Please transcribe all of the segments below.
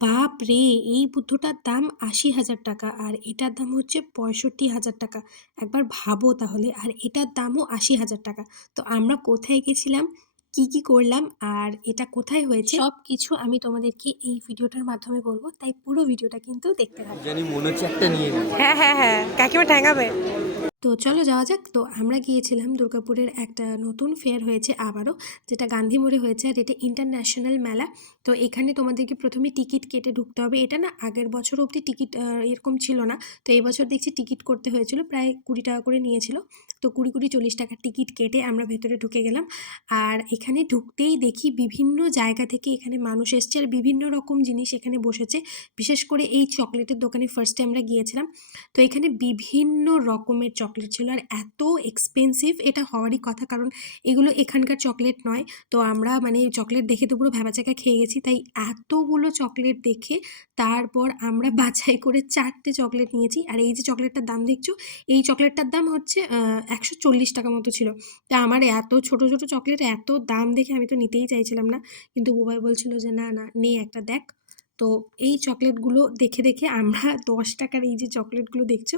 বাপ রে! এই বুদ্ধটার দাম ৮০,০০০ টাকা আর এটার দাম হচ্ছে ৬৫,০০০ টাকা। একবার ভাবো তাহলে আর এটার দামও ৮০,০০০ টাকা। তো আমরা কোথায় গেছিলাম, কি করলাম আর এটা কোথায় হয়েছে সবকিছু আমি তোমাদেরকে এই ভিডিওটার মাধ্যমে বলব। তাই পুরো ভিডিওটা কিন্তু দেখতে থাকো। জানি মনে হচ্ছে একটা নিয়ে নিই। হ্যাঁ হ্যাঁ হ্যাঁ, কাকিমা ঠ্যাঙাবে। তো চলো যাওয়া যাক। তো আমরা গিয়েছিলাম দুর্গাপুরের একটা নতুন ফেয়ার হয়েছে আবারও, যেটা গান্ধী মোড়ে হয়েছে আর এটা ইন্টারন্যাশনাল মেলা। তো এখানে তোমাদেরকে প্রথমে টিকিট কেটে ঢুকতে হবে। এটা না আগের বছর অবধি টিকিট এরকম ছিল না। তো এই বছর দেখছি টিকিট করতে হয়েছিল, প্রায় ২০ টাকা করে নিয়েছিল। তো ২০ ৪০ টাকার টিকিট কেটে আমরা ভেতরে ঢুকে গেলাম। আর এখানে ঢুকতেই দেখি বিভিন্ন জায়গা থেকে এখানে মানুষ এসছে আর বিভিন্ন রকম জিনিস এখানে বসেছে। বিশেষ করে এই চকলেটের দোকানে ফার্স্টে আমরা গিয়েছিলাম। তো এখানে বিভিন্ন রকমের চকলেট ছিল আর এত এক্সপেন্সিভ, এটা হওয়ারই কথা কারণ এগুলো এখানকার চকলেট নয়। তো আমরা মানে চকলেট দেখে তো পুরো ভ্যাবাচ্যাকা খেয়ে গেছি। তাই এতগুলো চকলেট দেখে তারপর আমরা বাছাই করে ৪টে চকলেট নিয়েছি। আর এই যে চকলেটটার দাম দেখছো, এই চকলেটটার দাম হচ্ছে ১৪০ টাকা মতো ছিল। তা আমার এত ছোট ছোট চকলেট এত দাম দেখে আমি তো নিতেই চাইছিলাম না, কিন্তু বুবাই বলছিল যে না না নে একটা দেখ। তো এই চকলেটগুলো দেখে দেখে আমরা ১০ টাকার এই যে চকলেটগুলো দেখছো,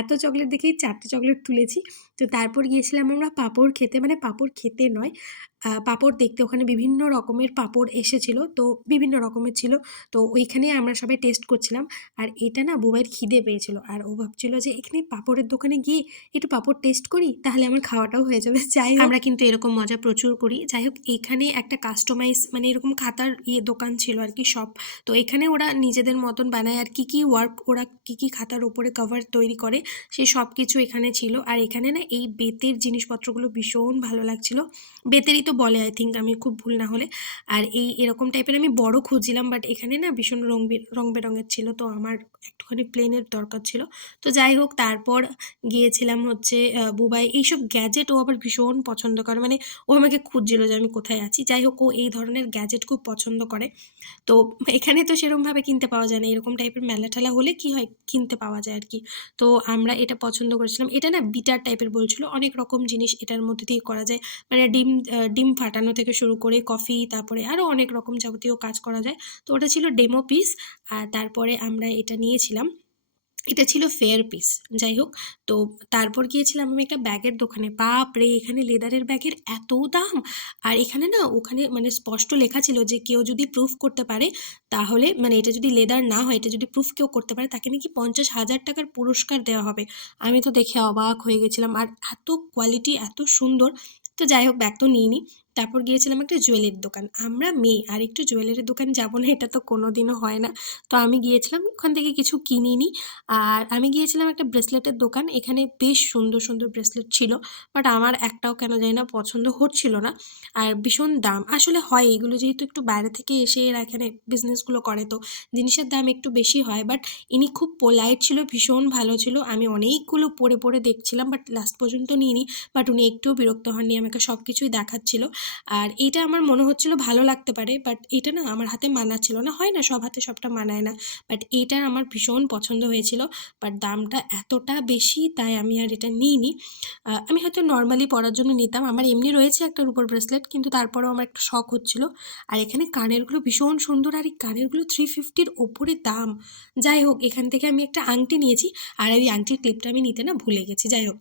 এত চকলেট দেখেই ৪টে চকলেট তুলেছি। তো তারপর গিয়েছিলাম আমরা পাঁপড় খেতে, মানে পাঁপড় খেতে নয়, পাঁপড় দেখতে। ওখানে বিভিন্ন রকমের পাঁপড় এসেছিল, তো বিভিন্ন রকমের ছিল। তো ওইখানে আমরা সবাই টেস্ট করছিলাম। আর এটা না বুবাইয়ের খিদে পেয়েছিল আর ও ভাবছিল যে এখানে পাঁপড়ের দোকানে গিয়ে একটু পাঁপড় টেস্ট করি, তাহলে আমার খাওয়াটাও হয়ে যাবে। যাই হোক, আমরা কিন্তু এরকম মজা প্রচুর করি। যাই হোক, এখানে একটা কাস্টমাইজ মানে এরকম খাতার দোকান ছিল আর কি, শপ। তো এখানে ওরা নিজেদের মতন বানায় আর কি ওয়ার্ক ওরা কি খাতার উপরে কভার তৈরি করে সেই সব কিছু এখানে ছিল। আর এখানে না এই বেতের জিনিসপত্রগুলো ভীষণ ভালো লাগছিল। বেতেরই তো বলে আই থিঙ্ক, আমি খুব ভুল না হলে। আর এই এরকম টাইপের আমি বড় খুঁজছিলাম, বাট এখানে না ভীষণ রং বেরঙের ছিল, তো আমার একটুখানি প্লেনের দরকার ছিল। তো যাই হোক, তারপর গিয়েছিলাম হচ্ছে বুবাই এইসব গ্যাজেট ও আবার ভীষণ পছন্দ করে, মানে ও আমাকে খুঁজছিল যে আমি কোথায় আছি। যাই হোক, ও এই ধরনের গ্যাজেট খুব পছন্দ করে। তো এখানে তো সেরমভাবে কিনতে পাওয়া যায় না, এরকম টাইপের মেলা টেলা হলে কি হয় কিনতে পাওয়া যায় আর কি। তো আমরা এটা পছন্দ করেছিলাম। এটা না বিটার টাইপের বলছিল, অনেক রকম জিনিস এটার মধ্যে দিয়ে করা যায়, মানে ডিম ফাটানো থেকে শুরু করে কফি, তারপরে আরও অনেক রকম যাবতীয় কাজ করা যায়। তো ওটা ছিল ডেমো পিস। আর তারপরে আমরা এটা নিয়েছিলাম, এটা ছিল ফেয়ার পিস। যাই হোক, তো তারপর গিয়েছিলাম আমি একটা ব্যাগের দোকানে। বাপ রে! এখানে লেদারের ব্যাগের এত দাম! আর এখানে না ওখানে মানে স্পষ্ট লেখা ছিল যে কেউ যদি প্রুফ করতে পারে, তাহলে মানে এটা যদি লেদার না হয়, এটা যদি প্রুফ কেউ করতে পারে তাকে নাকি ৫০,০০০ টাকার পুরস্কার দেওয়া হবে। আমি তো দেখে অবাক হয়ে গেছিলাম আর এত কোয়ালিটি এত সুন্দর। তো যাই হোক, ব্যাগ তো নিইনি। তারপর গিয়েছিলাম একটা জুয়েলারির দোকান। আমরা মেয়ে আর একটু জুয়েলারির দোকান যাবো না, এটা তো কোনোদিনও হয় না। তো আমি গিয়েছিলাম, ওখান থেকে কিছু কিনিনি। আর আমি গিয়েছিলাম একটা ব্রেসলেটের দোকান। এখানে বেশ সুন্দর সুন্দর ব্রেসলেট ছিল, বাট আমার একটাও কেন জানি না পছন্দ হচ্ছিল না। আর ভীষণ দাম আসলে হয়, এগুলো যেহেতু একটু বাইরে থেকে এসে এরা এখানে বিজনেসগুলো করে, তো জিনিসের দাম একটু বেশি হয়। বাট ইনি খুব পোলাইট ছিল, ভীষণ ভালো ছিল। আমি অনেকগুলো পরে পরে দেখছিলাম, বাট লাস্ট পর্যন্ত নিইনি। বাট উনি একটুও বিরক্ত হননি, আমাকে সব কিছুই দেখাচ্ছিল। আর এইটা আমার মনে হচ্ছিল ভালো লাগতে পারে, বাট এটা না আমার হাতে মানাচ্ছিল না। হয় না, সব হাতে সবটা মানায় না। বাট এইটা আমার ভীষণ পছন্দ হয়েছিল, বাট দামটা এতটা বেশি তাই আমি আর এটা নিইনি। আমি হয়তো নর্মালি পরার জন্য নিতাম, আমার এমনি রয়েছে একটা রূপোর ব্রেসলেট, কিন্তু তারপরেও আমার একটা শখ হচ্ছিল। আর এখানে কানেরগুলো ভীষণ সুন্দর, আর এই কানেরগুলো 350-র ওপরে দাম। যাই হোক, এখান থেকে আমি একটা আংটি নিয়েছি, আর এই আংটির ক্লিপটা আমি নিতে না ভুলে গেছি। যাই হোক,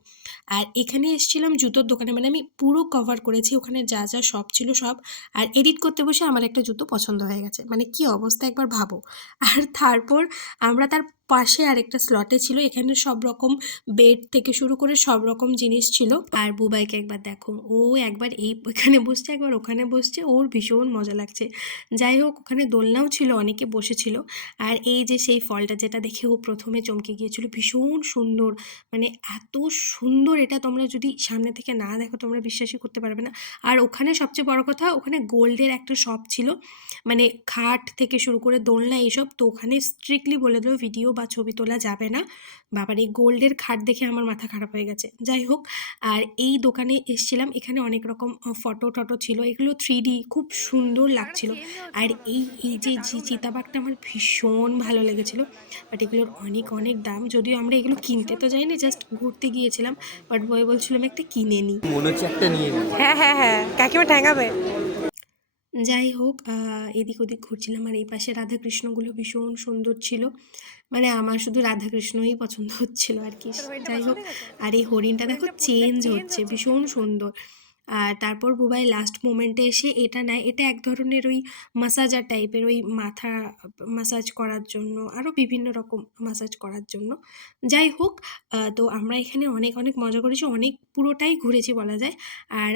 আর এখানে এসেছিলাম জুতোর দোকানে, মানে আমি পুরো কভার করেছি ওখানে যা যা শপ ছিল সব। আর এডিট করতে বসে আমার একটা জুতো পছন্দ হয়ে গেছে, মানে কি অবস্থা একবার ভাবো। আর তারপর আমরা তার পাশে আরেকটা স্লটে ছিল, এখানে সব রকম বেড থেকে শুরু করে সব রকম জিনিস ছিল। আর বুবাইকে একবার দেখো, ও একবার এখানে বসছে একবার ওখানে বসছে, ওর ভীষণ মজা লাগছে। যাই হোক, ওখানে দোলনাও ছিল, অনেকে বসেছিল। আর এই যে সেই ফলটা যেটা দেখে ও প্রথমে চমকে গিয়েছিল, ভীষণ সুন্দর, মানে এত সুন্দর, এটা তোমরা যদি সামনে থেকে না দেখো তোমরা বিশ্বাসই করতে পারবে না। আর ওখানে সবচেয়ে বড় কথা, ওখানে গোল্ডের একটা শপ ছিল, মানে খাট থেকে শুরু করে দোলনা এইসব। তো ওখানে স্ট্রিক্টলি বলে দিল ভিডিও বা ছবি তোলা যাবে না। বাবার এই গোল্ডের খাট দেখে আমার মাথা খারাপ হয়ে গেছে। যাই হোক, আর এই দোকানে এসছিলাম, এখানে অনেক রকম ফটো টটো ছিল, এগুলো 3D খুব সুন্দর লাগছিল। আর এই যে চিতাবাঘটা আমার ভীষণ ভালো লেগেছিল, বাট এগুলোর অনেক অনেক দাম। যদিও আমরা এগুলো কিনতে তো যাইনি, জাস্ট ঘুরতে গিয়েছিলাম। বাট বলছিলাম একটা কিনে নিই। মনে হচ্ছে একটা নিয়ে নিই। হ্যাঁ হ্যাঁ হ্যাঁ, কাকিমা ঠ্যাঙাবে। যাই হোক এদিক ওদিক ঘুরছিলাম আর এই পাশে রাধাকৃষ্ণগুলো ভীষণ সুন্দর ছিল। মানে আমার শুধু রাধাকৃষ্ণই পছন্দ হচ্ছিল আর কি। তোর হরিণটা যাই হোক, পছন্দ হয়ে গেছে? আর এই হরিণটা দেখো হরিণটা প্রত্যেক চেঞ্জ চেঞ্জ হচ্ছে, হচ্ছে ভীষণ সুন্দর। আর তারপর বুবাই লাস্ট মোমেন্টে এসে এটা নেয়। এটা এক ধরনের ওই মাসাজার টাইপের, ওই মাথা মাসাজ করার জন্য, আরও বিভিন্ন রকম মাসাজ করার জন্য। যাই হোক, তো আমরা এখানে অনেক, অনেক মজা করেছি। অনেক পুরোটাই ঘুরেছি বলা যায়। আর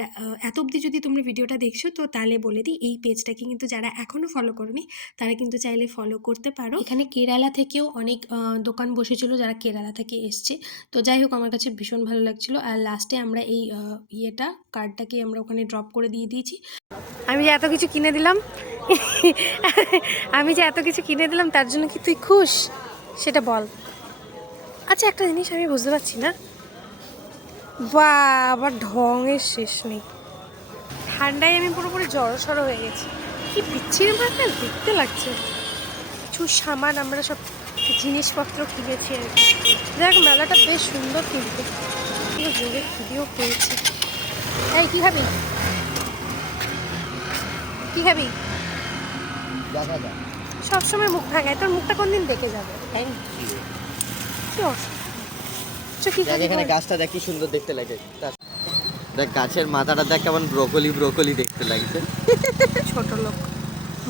এত অবধি যদি তোমরা ভিডিওটা দেখছো তো তাহলে বলে দিই, এই পেজটাকে কিন্তু যারা এখনও ফলো করোনি তারা কিন্তু চাইলে ফলো করতে পারো। এখানে কেরালা থেকেও অনেক দোকান বসেছিল যারা কেরালা থেকে এসছে। তো যাই হোক, আমার কাছে ভীষণ ভালো লাগছিল। আর লাস্টে আমরা এই কার্ডটাকে আমরা ওখানে ড্রপ করে দিয়ে দিয়েছি। আমি যে এত কিছু কিনে দিলাম আমি যে এত কিছু কিনে দিলাম তার জন্য কি তুই খুশ সেটা বল। আচ্ছা একটা জিনিস আমি বুঝতে পারছি না, বা আবার ঢঙের শেষ নেই। ঠান্ডায় আমি পুরোপুরি জড়সড় হয়ে গেছি, কি বিচ্ছিরি ব্যাপার দেখতে লাগছে। কিছু সামান আমরা সব জিনিসপত্র কিনেছি আর কি। দেখ মেলাটা বেশ সুন্দর কিন্তু জোরে খিদেও পেয়েছি। এই কী খাবি, কী খাবি? দেখা যাক। সবসময় মুখ ভাঙায়, তোর মুখটা কোনদিন দেখে যাবে। Thank you. কি অসুবিধা? কি দেখ খাবি এখানে বল? গাছটা দেখ কি সুন্দর দেখতে লাগে। দেখ গাছের মাথাটা দেখ কেমন ব্রোকলি ব্রোকলি দেখতে লাগছে। ছোট লোক,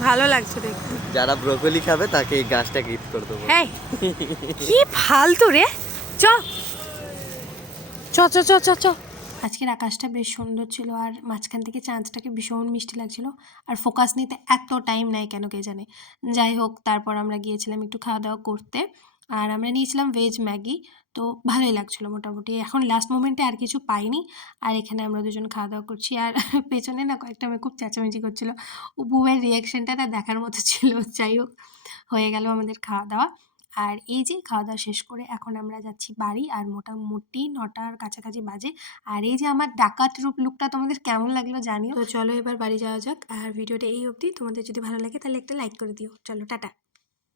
ভালো লাগছে দেখতে। যারা ব্রোকলি খাবে তাকে এই গাছটা গিফট করে দেবো। হ্যাঁ, কি ফালতু রে। চ চ চ চ চ চ। আজকের আকাশটা বেশ সুন্দর ছিল আর মাঝখান থেকে চাঁদটাকে ভীষণ মিষ্টি লাগছিল। আর ফোকাস নিতে এত টাইম নেয় কেন কে জানে। যাই হোক, তারপর আমরা গিয়েছিলাম একটু খাওয়া দাওয়া করতে। আর আমরা নিয়েছিলাম ভেজ ম্যাগি। তো ভালোই লাগছিল মোটামুটি। এখন লাস্ট মোমেন্টে আর কিছু পাইনি। আর এখানে আমরা দুজন খাওয়া দাওয়া করছি। আর পেছনে না কয়েকটা মেয়ে খুব চেঁচামেচি করছিল। বুবের রিয়াকশনটা না দেখার মতো ছিল। যাই হোক, হয়ে গেল আমাদের খাওয়া দাওয়া। আর এই যে খাওয়া দাওয়া শেষ করে এখন আমরা যাচ্ছি বাড়ি। আর মোটামুটি ৯টার কাছাকাছি বাজে। আর এই যে আমার ডাকাত রূপ লুকটা তোমাদের কেমন লাগলো জানিও। তো চলো এবার বাড়ি যাওয়া যাক। আর ভিডিওটা এই অবধি। তোমাদের যদি ভালো লাগে তাহলে একটা লাইক করে দিও। চলো টাটা।